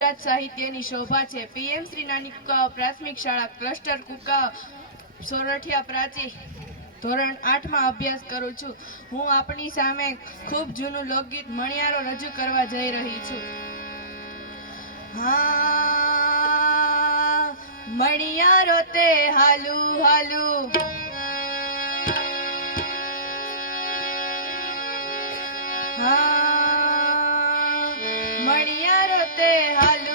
ગુજરાત સાહિત્યની શોભા છે. પીએમ શ્રી નાની કુકાઓ પ્રાથમિક શાળા ક્લસ્ટર કુકાઓ સોરઠિયા પ્રાચી ધોરણ આઠમાં અભ્યાસ કરું છું. હું આપણી સામે ખૂબ જૂનું લોકગીત મણિયારો રજૂ કરવા જઈ રહી છું. હા, મણિયારો તે હાલુ હાલુ. હા হাতে হালু